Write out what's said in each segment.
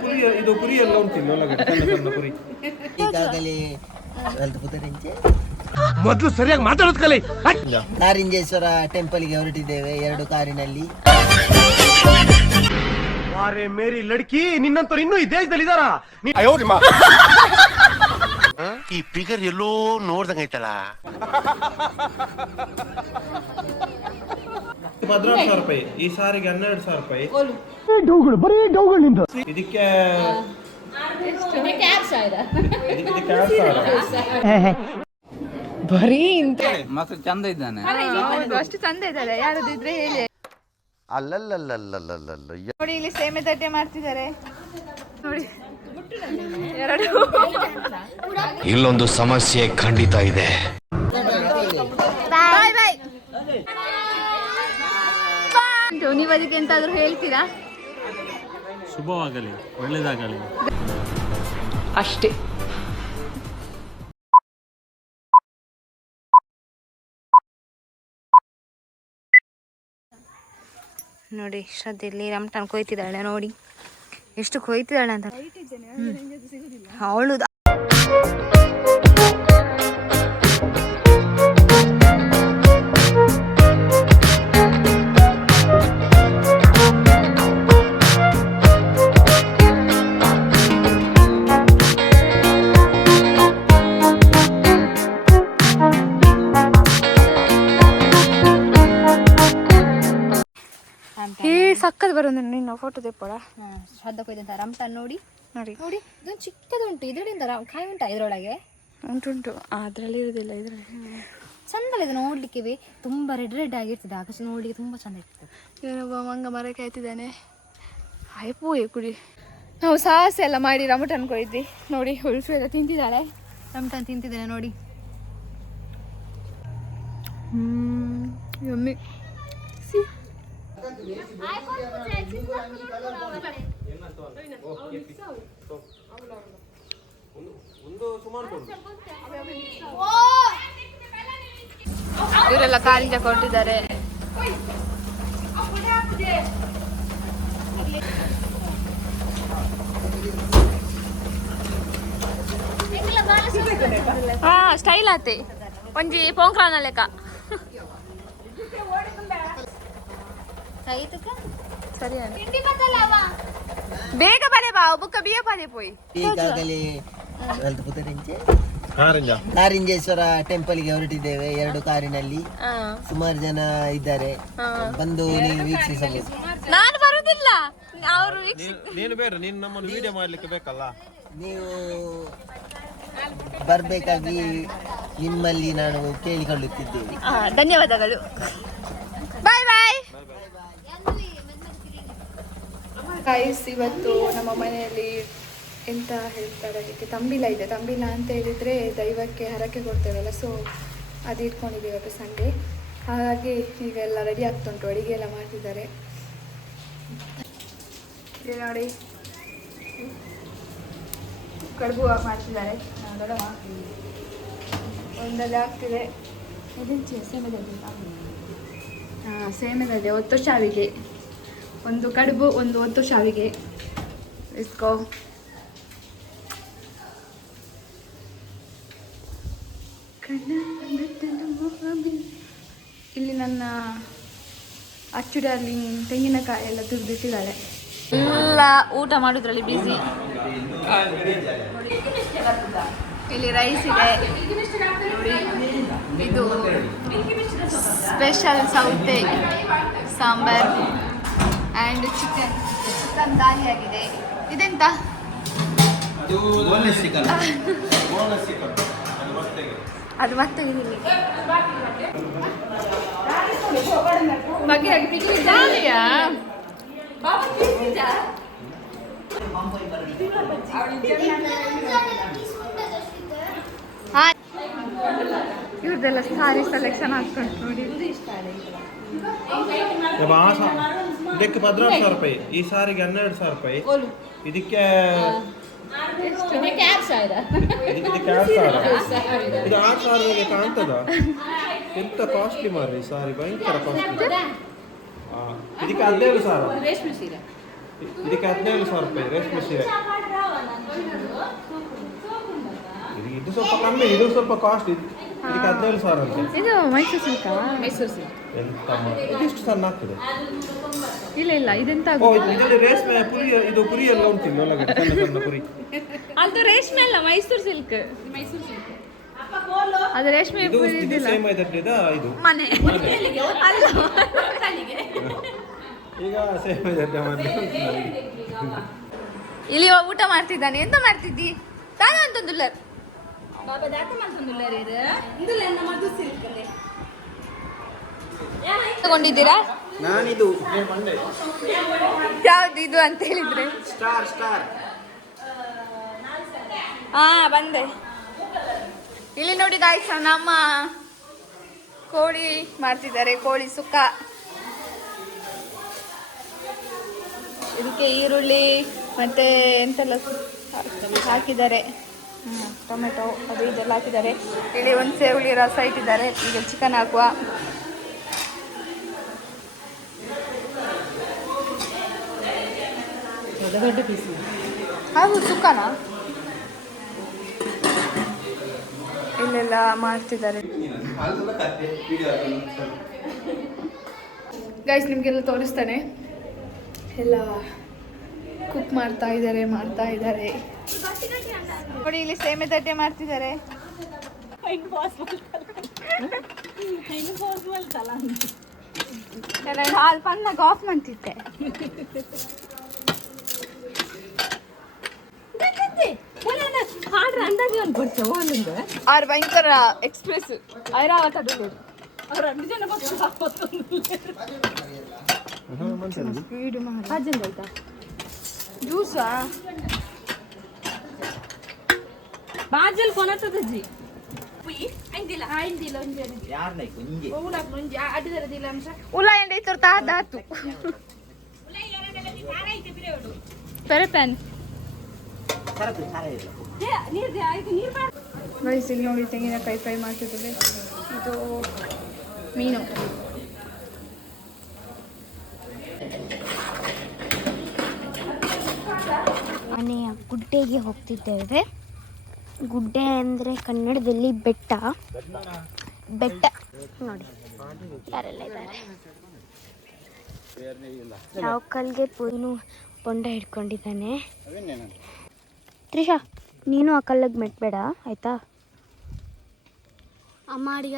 ಪುರಿ ಇದು ಪುರಿ ಎಲ್ಲ ಉಂಟಿಲ್ಲ ಒಳಗಡೆ ಸಣ್ಣ ಸಣ್ಣ ಪುರಿ. ಈಗಾಗಲೇ ಪುತರಿಂಚೆ ಮೊದಲು ಸರಿಯಾಗಿ ಮಾತಾಡೋದು ಕಲಿ. ನಾರಿಂಜೇಶ್ವರ ಟೆಂಪಲ್ಗೆ ಹೊರಟಿದ್ದೇವೆ ಎರಡು ಕಾರಿನಲ್ಲಿ. ಅರೆ ಮೇರಿ ಲಡ್ಕಿ ನಿನ್ನಂತವ್ರು ಇನ್ನೂ ಈ ದೇಶದಲ್ಲಿ ಇದಾರ ಈ ಫಿಗರ್ ಎಲ್ಲೋ ನೋಡ್ದಂಗೈತಲ್ಲ ಹದಿನಾರು ಸಾವಿರ ರೂಪಾಯಿ. ಈ ಸಾರಿಗೆ ಹನ್ನೆರಡು ಸಾವಿರ ರೂಪಾಯಿ. ಬರೀ ಡೌಗಳಿಂದ ಇದಕ್ಕೆ ಇದಕ್ಕೆ ಎರಡು ಸಾವಿರ. ಬರೀ ಇಂತ ಮಕ್ಕಳು ಚಂದ ಇದ್ದಾನೆ ಅಷ್ಟು ಚಂದ ಇದ್ದಾರೆ ಯಾರದು ಇದ್ರೆ ಹೇಳಿ ಅಲ್ಲಲ್ಲಲ್ಲಲ್ಲಲ್ಲಲ್ಲ ನೋಡಿ ಇಲ್ಲಿ ಸೇಮೆ ತಟ್ಟೆ ಮಾಡ್ತಿದ್ದಾರೆ ನೋಡಿ ಎರಡು ಇಲ್ಲೊಂದು ಸಮಸ್ಯೆ ಖಂಡಿತ ಇದೆ ಬಾಯ್ ಬಾಯ್ ನೀವು ಅದಕ್ಕೆ ಎಂತಾದ್ರೂ ಹೇಳ್ತೀರಾ? ಶುಭವಾಗಲಿ ಒಳ್ಳೇದಾಗಲಿ ಅಷ್ಟೇ. ನೋಡಿ ಶ್ರದ್ಧೆಯಲ್ಲಿ ರಮ್ಟನ್ ಕೊಯ್ತಿದ್ದಾಳೆ ನೋಡಿ. ಎಷ್ಟು ಕೊಯ್ತಿದ್ದಾಳೆ ಅಂತ. ಅವಳು ಬರೋದು ನಿನ್ನ ಫೋಟೋ ತೆಪ್ಪಳ ಶ್ರದ್ಧ ಕೊಯ್ದಂತ ರಮಟಾನ್ ನೋಡಿ. ನೋಡಿ. ನೋಡಿ ಇದೊಂದು ಚಿಕ್ಕದುಂಟು ಇದರಿಂದ ಕಾಯಿ ಉಂಟಾ ಇದರೊಳಗೆ? ಉಂಟುಂಟು ಅದರಲ್ಲಿ ಇರೋದಿಲ್ಲ ಇದರಲ್ಲಿ. ಚಂದಲ್ಲ ಇದು ನೋಡ್ಲಿಕ್ಕೆ ತುಂಬ ರೆಡ್ ರೆಡ್ ಆಗಿರ್ತದೆ ಆಕಾಶ ನೋಡ್ಲಿಕ್ಕೆ ತುಂಬ ಚಂದ ಇರ್ತದೆ. ಇವನೊಬ್ಬ ಮಂಗ ಮರ ಕಾಯ್ತಿದ್ದಾನೆ ಆಯ್ಪೋಯೆ ಕುಡಿ. ನಾವು ಸಾಹಸ ಎಲ್ಲ ಮಾಡಿ ರಮಟನ್ ಕೊಯ್ದ್ವಿ ನೋಡಿ ಹುಲ್ಸು ಎಲ್ಲ ತಿಂತಿದ್ದಾಳೆ ರಮಟನ್ ತಿಂತಿದ್ದೇನೆ ನೋಡಿ. Hmm yummy. ಸಿ. ಇವರೆಲ್ಲ ಕಾಲಿಂಜ ಕೊಟ್ಟಿದ್ದಾರೆ. ಹಾ ಸ್ಟೈಲ್ ಆತೆ. ಒಂಜಿ ಪೊಂಕ್ರಾನ ಲೆಕ್ಕ. ಸರಿ ಬೇಗ ಬಲೆ ಬಾ ಬುಕ್ಕ ಬಿಯ ಪಾದೆ ಪೋಯ್. ಈಗಾಗಲೇ ಒಂದು ಟೆಂಪಲ್ಗೆ ನಾರಿಂಜೇಶ್ವರ ಟೆಂಪಲ್ಗೆ ಹೊರಟಿದ್ದೇವೆ ಎರಡು ಕಾರಿನಲ್ಲಿ. ಸುಮಾರು ಜನ ಇದ್ದಾರೆ. ಬಂದು ನೀವು ವೀಕ್ಷಿಸಬಹುದು ನಾನು ಬರುದಿಲ್ಲ. ಅವರು ನೀನು ಬೇಡ ನೀನು ನಮ್ಮನ್ನು ವಿಡಿಯೋ ಮಾಡ್ಲಿಕ್ಕೆ ಬೇಕಲ್ಲ. ನೀವು ಬರಬೇಕಾಗಿ ನಿಮ್ಮಲ್ಲಿ ನಾನು ಕೇಳಿಕೊಳ್ಳುತ್ತಿದ್ದೇನೆ. ಧನ್ಯವಾದಗಳು. ಬಾಯ್ ಬಾಯ್ ಗೈಸ್ ಇವತ್ತು ನಮ್ಮ ಮನೆಯಲ್ಲಿ ಎಂತ ಹೇಳ್ತಾರೆ ಅದಕ್ಕೆ ತಂಬಿಲ ಇದೆ. ತಂಬಿಲ ಅಂತ ಹೇಳಿದರೆ ದೈವಕ್ಕೆ ಹರಕೆ ಕೊಡ್ತೇವಲ್ಲ ಸೊ ಅದು ಇಟ್ಕೊಂಡಿದ್ದೀವಿ ಇವತ್ತು ಸಂಡೇ ಹಾಗಾಗಿ ಈಗ ಎಲ್ಲ ರೆಡಿ ಆಗ್ತುಂಟು ಅಡಿಗೆ ಎಲ್ಲ ಮಾಡ್ತಿದ್ದಾರೆ. ನೋಡಿ. ಕಡುಬು ಮಾಡ್ತಿದ್ದಾರೆ. ಒಂದಲ್ಲಿ ಆಗ್ತಿದೆ. ಹಾಂ ಸೇಮೆದಲ್ಲಿ ಒತ್ತು ಶಾವಿಗೆ ಒಂದು ಕಡುಬು, ಒಂದು ಒತ್ತು ಶಾವಿಗೆ. ಇಸ್ಕೋ ಇಲ್ಲಿ ನನ್ನ ಅಚ್ಚು ಡಾರ್ಲಿಂಗ್ ತೆಂಗಿನಕಾಯಿ ಎಲ್ಲ ತುರಿದಿಟ್ಟಿದ್ದಾಳೆ ಎಲ್ಲ ಊಟ ಮಾಡೋದ್ರಲ್ಲಿ ಬ್ಯುಸಿ ಇಲ್ಲಿ ರೈಸ್ ಇದೆ. ಇದು ಸ್ಪೆಷಲ್ ಸೌತೆ ಸಾಂಬಾರ್. ಆ್ಯಂಡ್ ಚಿಕನ್ ಚಿಕನ್ ಆಗಿದೆ. ಇದೆಂತ? ಅದು ಮತ್ತೆ ಹಾ. ಇವ್ರದ್ದೆಲ್ಲ ಸಾರಿ ಸೆಲೆಕ್ಷನ್ ಹಾಕೊಂಡು ನೋಡಿ. ಇದಕ್ಕೆ ಹದಿನಾರು ಸಾವಿರ ರೂಪಾಯಿ. ಈ ಸಾರಿಗೆ ಹನ್ನೆರಡು ಸಾವಿರ ರೂಪಾಯಿ. ಇದಕ್ಕೆ ಇದಕ್ಕೆ ಎರಡು ಸಾವಿರ. ಇದು ಆರು ಸಾವಿರಕ್ಕೆ ಕಾಣ್ತದ? ಎಂತ ಕಾಸ್ಟ್ಲಿ ಮಾರ್ರಿ ಸಾರಿ ಭಯಂಕರ ಕಾಸ್ಟ್ಲಿ ಇದಕ್ಕೆ ಹದಿನೇಳು ಸಾವಿರ. ಇದಕ್ಕೆ ಹದಿನೇಳು ಸಾವಿರ ರೂಪಾಯಿ ರೇಷ್ಮೆ ಸೀರೆ. ಇದು ಇದು ಸ್ವಲ್ಪ ಕಮ್ಮಿ ಇದು ಸ್ವಲ್ಪ ಕಾಸ್ಟ್ ಇದಕ್ಕೆ ಹದಿನೇಳು ಸಾವಿರ ಅಂತೆ. ಇದು ಮೈಸೂರು ಸಿಲ್ಕ್? ಎಂತ ಮಾ- ಇದಿಷ್ಟು ಸಣ್ಣ ಆಗ್ತದೆ. ಇಲ್ಲ ಇಲ್ಲ ಇದೆಂತ ಓ ಇದು- ಇದರಲ್ಲಿ ರೇಷ್ಮೆ ಪುರಿ ಇದು ಪುರಿ ಎಲ್ಲ ಉಂಟು ಇಲ್ಲಿ ಒಳಗಡೆ ಸಣ್ಣ ಸಣ್ಣ ಪುರಿ. ಅದು ರೇಷ್ಮೆ ಅಲ್ಲ ಮೈಸೂರು ಸಿಲ್ಕ್. ಮೈಸೂರು ಸಿಲ್ಕ್. ಅದು ರೇಷ್ಮೆ ಇದು ಪುರಿ ಇದು ಇದಿಲ್ಲ ಸೇಮ್ ಇದು? ಮನೆ. ಅಲ್ಲ. ಈಗ ಸೇಮ್ ಮನೆ ಇಲ್ಲಿ. ಊಟ ಮಾಡ್ತಿದ್ದಾನೆ. ಎಂತ ಮಾಡ್ತಿದ್ದಿ? ತಾನು ತಗೊಂಡಿದ್ದೀರಾ? ನಾನಿದು. ಯಾವ್ದು ಇದು ಅಂತ ಹೇಳಿದ್ರೆ? Star star. ಹಾ ಬಂದೆ. ಇಲ್ಲಿ ನೋಡಿ ಗಾಯ್ಸ್ ನಮ್ಮ ಕೋಳಿ ಮಾಡ್ತಿದ್ದಾರೆ ಕೋಳಿ ಸುಕ್ಕ. ಇದಕ್ಕೆ ಈರುಳ್ಳಿ ಮತ್ತೆ ಎಂತೆಲ್ಲ ಹಾಕಿದ್ದಾರೆ. ಟೊಮೆಟೊ ಅದು ಇದೆಲ್ಲ ಹಾಕಿದ್ದಾರೆ. ಇಲ್ಲಿ ಒಂದು ಸೇವಳಿ ರಸ ಇಟ್ಟಿದ್ದಾರೆ. ಈಗ ಚಿಕನ್ ಹಾಕುವ. ಅದು ಸುಕ್ಕನಾ? ಇಲ್ಲೆಲ್ಲ ಮಾಡ್ತಿದ್ದಾರೆ. ಗೈಸ್ ನಿಮಗೆಲ್ಲ ತೋರಿಸ್ತಾನೆ. ಎಲ್ಲ ಕುಕ್ ಮಾಡ್ತಾ ಇದ್ದಾರೆ ಮಾಡ್ತಾ ಇದ್ದಾರೆ. ನೋಡಿ ಇಲ್ಲಿ ಸೇಮೆ ತಟ್ಟೆ ಮಾಡ್ತಿದ್ದಾರೆ. ಹಾಲು ಪನ್ನಾಗ ಆಫ್ ಮಾಡ್ತಿದ್ದೆ. ಆರ್ ಭಯಂಕರ ಎಕ್ಸ್ಪ್ರೆಸ್ ಐರಾವತ ಸ್ಪೀಡ್ ಮಾಡಿ ಜ್ಯೂಸಾ ಬಾಜಲ್ ಕೊನತದಜ್ಜಿ ಉಲ್ಲ ಎಂಡೆ ಇತ್ತು ತಾದಾತು ಪೆರೆ ಪ್ಯಾನ್ ಇಲ್ಲಿ ನೋಡಿ ತೆಂಗಿನಕಾಯಿ ಫ್ರೈ ಮಾಡ್ತಿದ್ದೀವಿ. ಇದು ಮೀನು. ಮನೆಯ ಗುಡ್ಡೆಗೆ ಹೋಗ್ತಿದ್ದೇವೆ. ಗುಡ್ಡೆ ಅಂದರೆ ಕನ್ನಡದಲ್ಲಿ ಬೆಟ್ಟ. ಬೆಟ್ಟ. ನೋಡಿ. ಯಾರೆಲ್ಲ ಇದ್ದಾರೆ? ಯಾವ ಕಲ್ಗೆ ಪೂನು ಬೊಂಡ ಹಿಡ್ಕೊಂಡಿದ್ದಾನೆ. ತ್ರಿಷಾ ನೀನು ಆ ಕಲ್ಲಿಗೆ ಮೆಟ್ಬೇಡ ಆಯ್ತಾ? ಅಮ್ಮ ಅಡಿಗೆ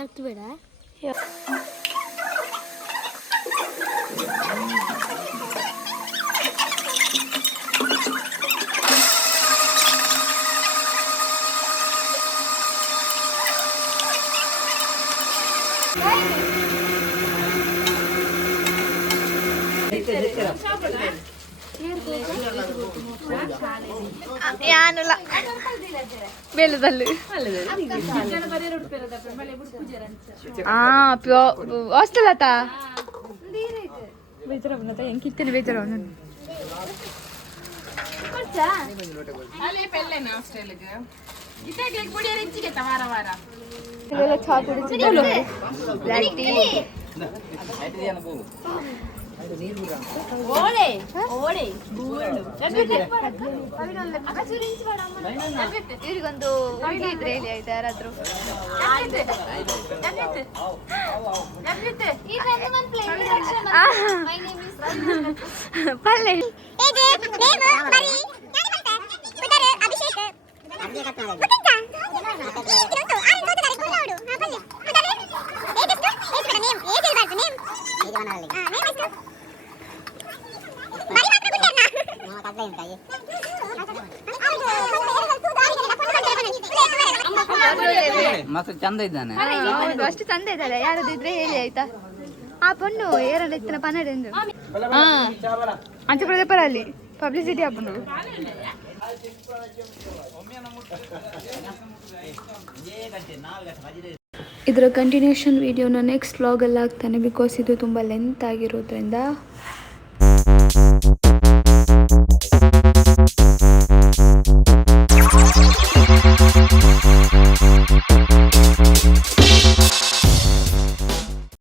ഞാനുള്ള വലുതല്ല. ആ പ്യോ ഹോസ്റ്റലാത്താ? എനിക്ക് ഇത്തിരി ബേജറ വന്നു പെല്ലേ ഹോസ്റ്റലിലേക്ക്? ಒಂದೊಂದು ಇದೆಲ್ಲ ಚಾ ಕುಡಿಸಿದ್ರು ಬ್ಲ್ಯಾಕ್ ಟೀ ಇವ್ರಿಗೊಂದು ಇದ್ರೆ ಹೇಳಿ ಆಯ್ತಾ ಯಾರಾದ್ರೂ? ಪಲ್ಲೆ. ಮಸ್ತ್ ಚಂದ ಇದ್ದಾನೆ. ಹೌದು ಅಷ್ಟು ಚಂದ ಇದ್ದಾರೆ ಯಾರು ಇದ್ರೆ ಹೇಳಿ ಆಯ್ತಾ? ಆ ಪೊಣ್ಣು ಏರಲ್ಲ ಇತ್ತಿನ ಪನ್ನಡೆಂದು ಹಾ. ಅಂಚಪ್ರದೇಪರ ಅಲ್ಲಿ ಪಬ್ಲಿಸಿಟಿ ಹಾಕೊಂಡು ಇದರ ಕಂಟಿನ್ಯೂಷನ್ ವಿಡಿಯೋನ ನೆಕ್ಸ್ಟ್ ವ್ಲಾಗಲ್ಲಿ ಹಾಕ್ತಾನೆ ಬಿಕಾಸ್ ಇದು ತುಂಬ ಲೆಂತ್ ಆಗಿರೋದ್ರಿಂದ.